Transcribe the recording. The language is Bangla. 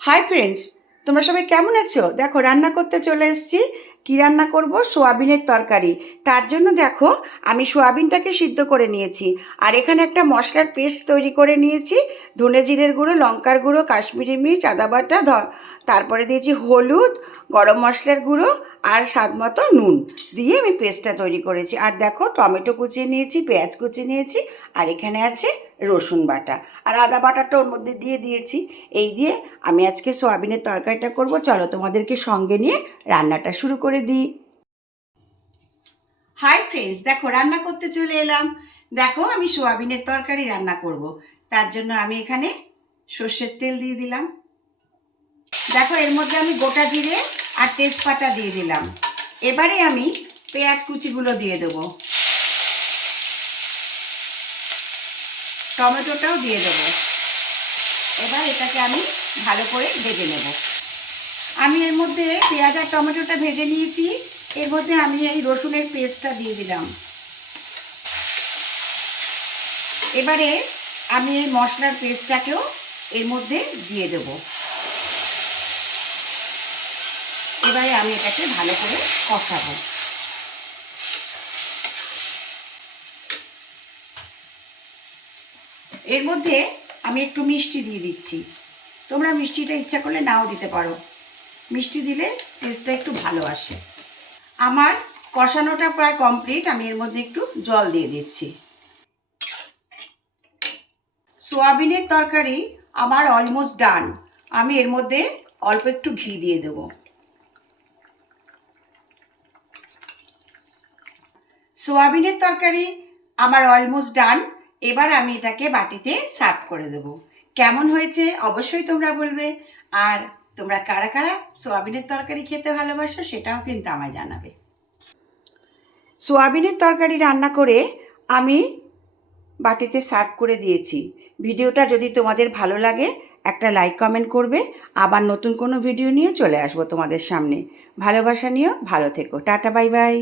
হাই ফ্রেন্ডস, তোমরা সবাই কেমন আছো? দেখো রান্না করতে চলে এসেছি। কি রান্না করব? সোয়াবিনের তরকারি। তার জন্য দেখো আমি সোয়াবিনটাকে সিদ্ধ করে নিয়েছি, আর এখানে একটা মশলার পেস্ট তৈরি করে নিয়েছি। ধনে জিরের গুঁড়ো, লঙ্কার গুঁড়ো, কাশ্মীরি মির্চ, আদা বাটা, তারপরে দিয়েছি হলুদ, গরম মশলার গুঁড়ো আর স্বাদ মতো নুন দিয়ে আমি পেস্টটা তৈরি করেছি। আর দেখো টমেটো কুচিয়ে নিয়েছি, পেঁয়াজ কুচিয়ে নিয়েছি, আর এখানে আছে রসুন বাটা, আর আদা বাটাটা ওর মধ্যে দিয়ে দিয়েছি। এই দিয়ে আমি আজকে সোয়াবিনের তরকারিটা করব। চলো তোমাদেরকে সঙ্গে নিয়ে রান্নাটা শুরু করে দিই। হাই ফ্রেন্ডস, দেখো রান্না করতে চলে এলাম। দেখো আমি সোয়াবিনের তরকারি রান্না করব। তার জন্য আমি এখানে সর্ষের তেল দিয়ে দিলাম। দেখো এর মধ্যে আমি গোটা জিরে আর তেজপাতা দিয়ে দিলাম। এবারে আমি পেঁয়াজ কুচিগুলো দিয়ে দেবো, টমেটোটাও দিয়ে দেবো। এবার এটাকে আমি ভালো করে ভেজে নেব। আমি এর মধ্যে পেঁয়াজ আর টমেটোটা ভেজে নিয়েছি। এর মধ্যে আমি এই রসুনের পেস্টটা দিয়ে দিলাম। এবারে আমি এই মশলার পেস্টটাকেও এর মধ্যে দিয়ে দেব। এবারে আমি এটাকে ভালো করে কষাবো। এর মধ্যে আমি একটু মিষ্টি দিয়ে দিচ্ছি। তোমরা মিষ্টিটা ইচ্ছা করলে নাও দিতে পারো, মিষ্টি দিলে টেস্টটা একটু ভালো আসে। আমার কষানোটা প্রায় কমপ্লিট। আমি এর মধ্যে একটু জল দিয়ে দিচ্ছি। সোয়াবিনের তরকারি আমার অলমোস্ট ডান। আমি এর মধ্যে অল্প একটু ঘি দিয়ে দেব। সোয়াবিনের তরকারি আমার অলমোস্ট ডান। এবার আমি এটাকে বাটিতে সার্ভ করে দেব। কেমন হয়েছে অবশ্যই তোমরা বলবে। আর তোমরা কারা কারা সোয়াবিনের তরকারি খেতে ভালোবাসো সেটাও কিন্তু আমায় জানাবে। সোয়াবিনের তরকারি রান্না করে আমি বাটিতে সার্ভ করে দিয়েছি। ভিডিওটা যদি তোমাদের ভালো লাগে একটা লাইক কমেন্ট করবে। আবার নতুন কোনো ভিডিও নিয়ে চলে আসবো তোমাদের সামনে। ভালোবাসা নিয়েও ভালো থেকো। Tata, bye bye.